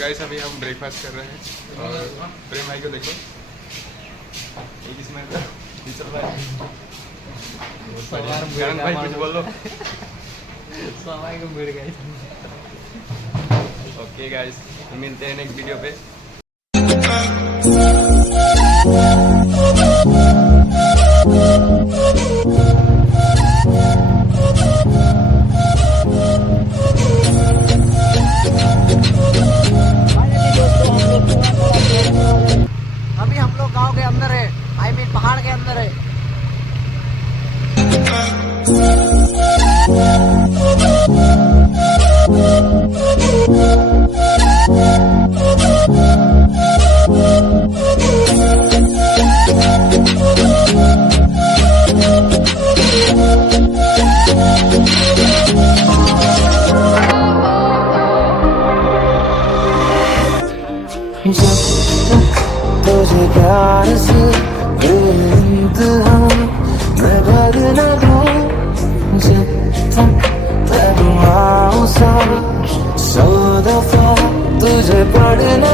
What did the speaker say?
गाइस अभी हम ब्रेकफास्ट कर रहे हैं और प्रेम भाई को देखो एक इसमें चल रहा है। भाई कुछ बोलो। ओके गाइस मिलते हैं नेक्स्ट वीडियो पे। अभी हम लोग गांव के अंदर है, आई मीन पहाड़ के अंदर है। तुझे प्यार से इंतहा मैं भर न दूं जब तक मैं दुआओं सा 100 दफा तुझे पढ़ न